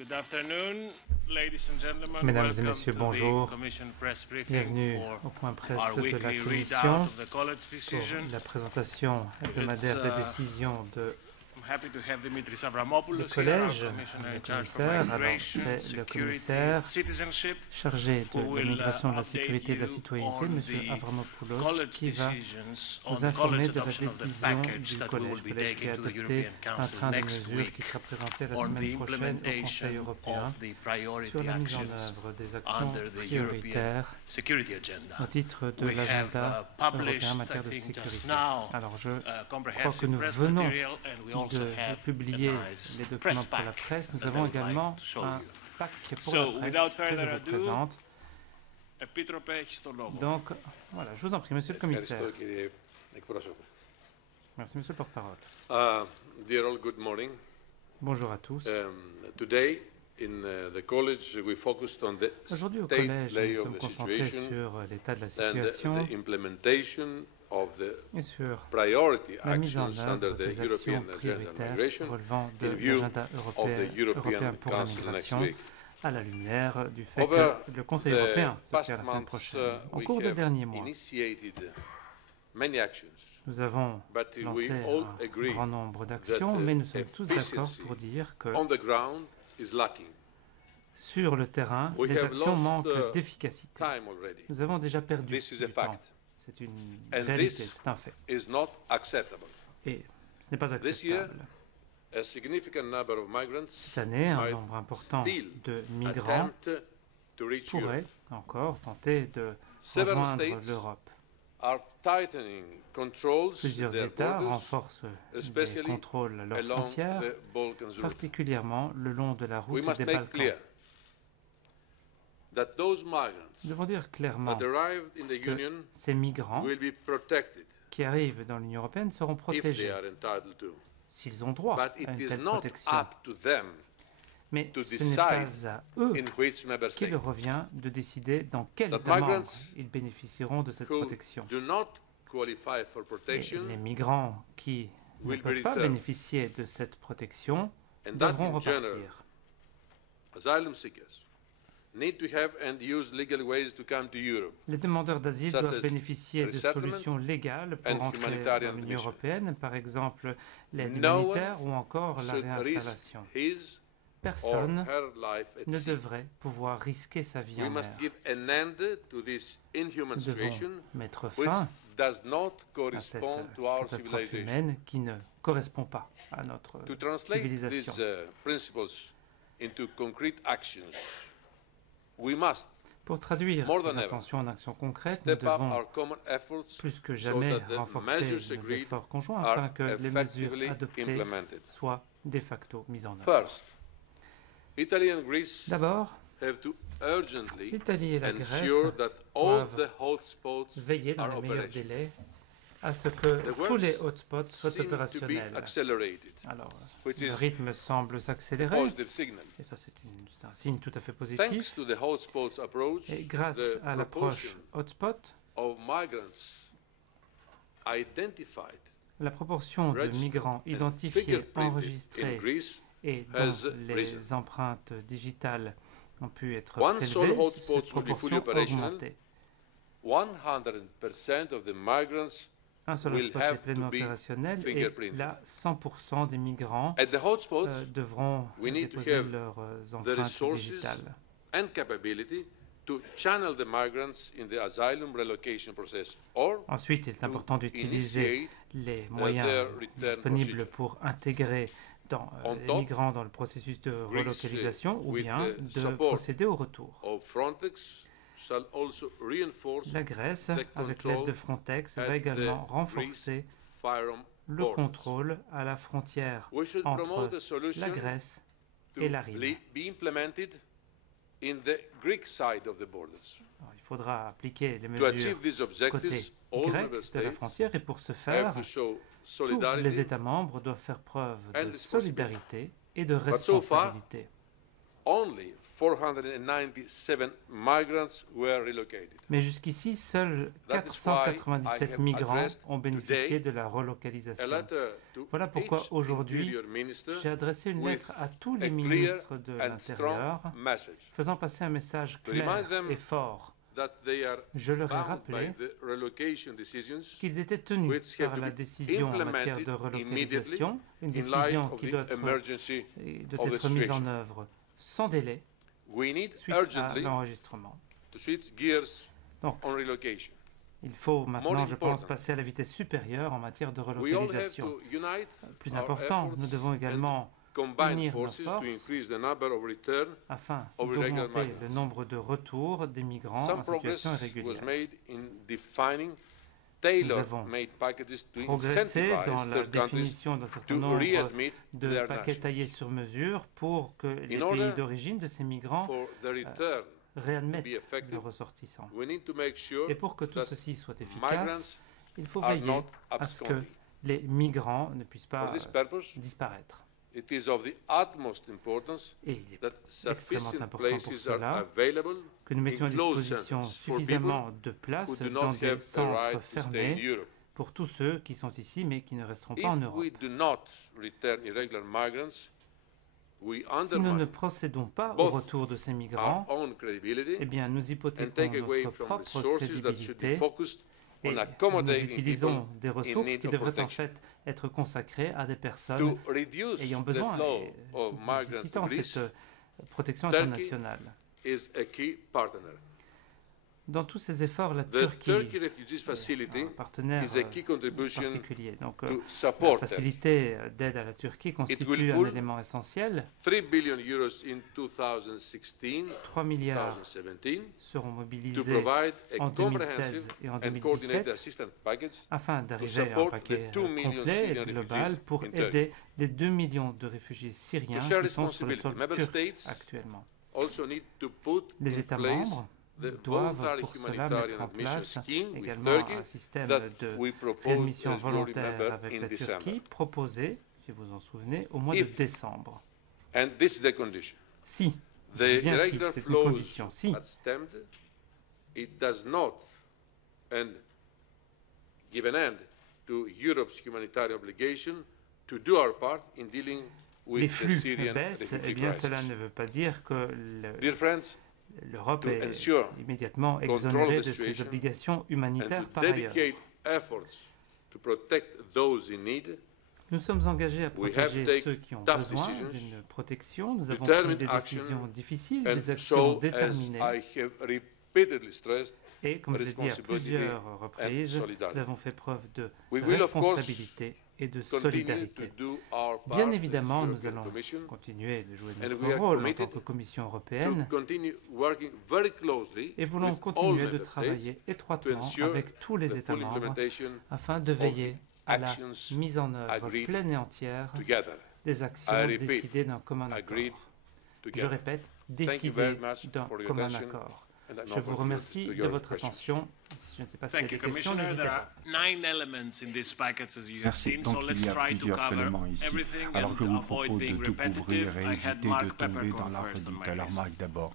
Good afternoon, ladies and gentlemen. Mesdames et messieurs, bonjour. Bienvenue au point presse de la Commission pour la présentation hebdomadaire des décisions de le collège. Le commissaire, alors c'est le commissaire chargé de l'immigration, de la sécurité et de la citoyenneté, M. Avramopoulos, qui va nous informer de la décision du collège qui a adopté un train de mesures qui sera présenté la semaine prochaine au Conseil européen sur la mise en œuvre des actions prioritaires au titre de l'agenda européen en matière de sécurité. Alors, je crois que nous venons de publier les documents pour la presse. Nous avons également un pack pour la presse que je vous présente. Donc, voilà, je vous en prie, monsieur le commissaire. Merci, monsieur le porte-parole. Dear all, good morning. Bonjour à tous. Today, in the college, we focused on the Aujourd'hui, au state collège, lay nous of sommes the concentrés situation sur l'état de la and situation the implementation of the et sur priority la mise en actions under œuvre the des European actions Agenda on prioritaires Migration relevant de in view l'agenda of the européen European pour la Council next migration week. à la lumière du fait Over que le Conseil the européen se past tient la semaine months, prochaine. Au we cours des have derniers mois, initiated many actions, nous avons but we lancé all un agree grand nombre d'actions, that mais nous sommes tous d'accord efficiency pour dire que on the ground is lacking. sur le terrain, We les have actions lost, manquent d'efficacité. Time already. Nous avons déjà perdu This is a du temps. fact. C'est une And réalité, this c'est un fait. is not acceptable. Et ce n'est pas This year, acceptable. a significant number of migrants Cette année, un might nombre important still de migrants attempt to reach Europe. pourrait encore tenter de Several rejoindre states l'Europe. are tightening controls Plusieurs their États borders, renforcent les especially contrôles à leurs along frontières, the Balkans route. particulièrement le long de la We route must des make Balkans. clear that those migrants Nous devons dire clairement that arrived in the que Union ces migrants will be protected qui arrivent dans l'Union européenne seront if they protégés are entitled to. s'ils ont droit But à it une is telle not protection. up to them Mais to ce n'est decide pas à eux in which member qu'il state. revient de décider dans quel That État membre migrants ils bénéficieront de cette Who protection. do not qualify for Et protection les migrants qui ne will be peuvent pas returned. bénéficier de cette protection And that devront in general, repartir. asylum seekers need to have and use legal ways to come to Europe. Les demandeurs d'asile Such doivent as bénéficier de resettlement solutions légales and pour entrer humanitarian dans l'Union admission. européenne, par exemple l'aide No one humanitaire ou encore la should risk réinstallation. his or Personne her life at ne sea. devrait pouvoir risquer sa vie We en must mer. give an end to this inhuman Nous situation devons mettre which fin does not à cette correspond to our catastrophe civilization. humaine qui ne correspond pas à notre To translate civilisation. these principles into concrete actions, we must Pour traduire more ces than ever, intentions en actions concrètes, nous step up devons our common efforts plus que so jamais that the renforcer measures nos agreed efforts conjoints are afin que les mesures effectively adoptées implemented. soient de facto mises en œuvre. First, Italy and Greece D'abord, have to urgently l'Italie et la Grèce ensure that all doivent the hotspots veiller dans are les meilleurs operational. délais à ce que The tous les works hotspots soient seem to be opérationnels. accelerated, Alors, which le is rythme semble a s'accélérer, positive signal. et ça c'est un signe tout à fait Thanks positif. to the hotspots approach, Et grâce the à l'approche proportion hotspot, of migrants identified, la proportion de registered migrants and identifiés, fingerprinted in enregistrés Greece et has dont les risen. empreintes digitales ont pu être Once all prélevées, hotspots cette will be fully proportion a operational, augmenté. 100% of the migrants Un seul will hotspot have est pleinement to be opérationnel et fingerprinted. là, 100% des migrants at the hotspots devront we need to déposer have leurs the empreintes resources digitales. and capability to channel the migrants in the asylum relocation process or Ensuite, il est to important d'utiliser initiate les moyens their return disponibles procedure. pour intégrer On les top, migrants dans le processus de Greece, relocalisation ou with bien the de support procéder au retour. of Frontex shall also reinforce La Grèce, the avec control l'aide de Frontex, at va également the renforcer firearm le borders. contrôle à la frontière We should promote entre a solution la Grèce to et la Rive. be implemented in the Greek side of the borders. Alors, il faudra appliquer les To mesures achieve these côté objectives, all grec member de la states frontière et pour ce have faire, to show tous les solidarity, États membres doivent faire preuve and de responsibility. solidarité et de so far, responsabilité. only 497 migrants were relocated. Mais jusqu'ici, seuls 497 migrants ont bénéficié de la relocalisation. Voilà pourquoi aujourd'hui, j'ai adressé une lettre à tous les ministres de l'Intérieur, faisant passer un message clair et fort. Je leur ai rappelé qu'ils étaient tenus par la décision en matière de relocalisation, une décision qui doit être mise en œuvre sans délai suite à l'enregistrement. Donc, il faut maintenant, je pense, passer à la vitesse supérieure en matière de relocalisation. Plus important, nous devons également unir nos forces afin d'augmenter le nombre de retours des migrants en situation irrégulière. Nous avons progressé dans la définition d'un certain nombre de paquets taillés sur mesure pour que les pays d'origine de ces migrants réadmettent leurs ressortissants. Et pour que tout ceci soit efficace, il faut veiller à ce que les migrants ne puissent pas disparaître. Et il est extrêmement important pour cela que nous mettions à disposition suffisamment de places dans des centres fermés pour tous ceux qui sont ici mais qui ne resteront pas en Europe. Si nous ne procédons pas au retour de ces migrants, eh bien nous hypothéquons notre propre crédibilité et nous utilisons des ressources qui devraient en fait être consacrées à des personnes ayant besoin et nécessitant cette protection internationale. Dans tous ces efforts, la Turquie est un partenaire particulier. Donc, la facilité d'aide à la Turquie constitue un élément essentiel. 3 milliards seront mobilisés en 2016 et en 2017 afin d'arriver à un paquet complet et global pour aider les 2 millions de réfugiés syriens qui sont sur le sol turc actuellement. Les États membres doivent pour cela mettre en place également un système de réadmission volontaire avec la Turquie proposé, si vous en souvenez, au mois de décembre. Si, bien si, c'est une condition, si les flux baissent, eh bien cela ne veut pas dire que l'Europe est immédiatement exonérée de ses obligations humanitaires par ailleurs. Nous sommes engagés à protéger ceux qui ont besoin d'une protection. Nous avons pris des décisions difficiles, des actions déterminées. Et comme je l'ai dit à plusieurs reprises, nous avons fait preuve de responsabilité et de solidarité. Bien évidemment, nous allons continuer de jouer notre rôle en tant que Commission européenne et voulons continuer de travailler étroitement avec tous les États membres afin de veiller à la mise en œuvre pleine et entière des actions décidées d'un commun accord. Je répète, décidées d'un commun accord. Je vous remercie de votre attention. Je ne sais pas si il y a des questions, n'hésitez pas. Merci. Donc, il y a plusieurs éléments ici. Alors, je vous propose de tout couvrir et éviter de tomber dans l'arbre dit. Alors, Marc d'abord.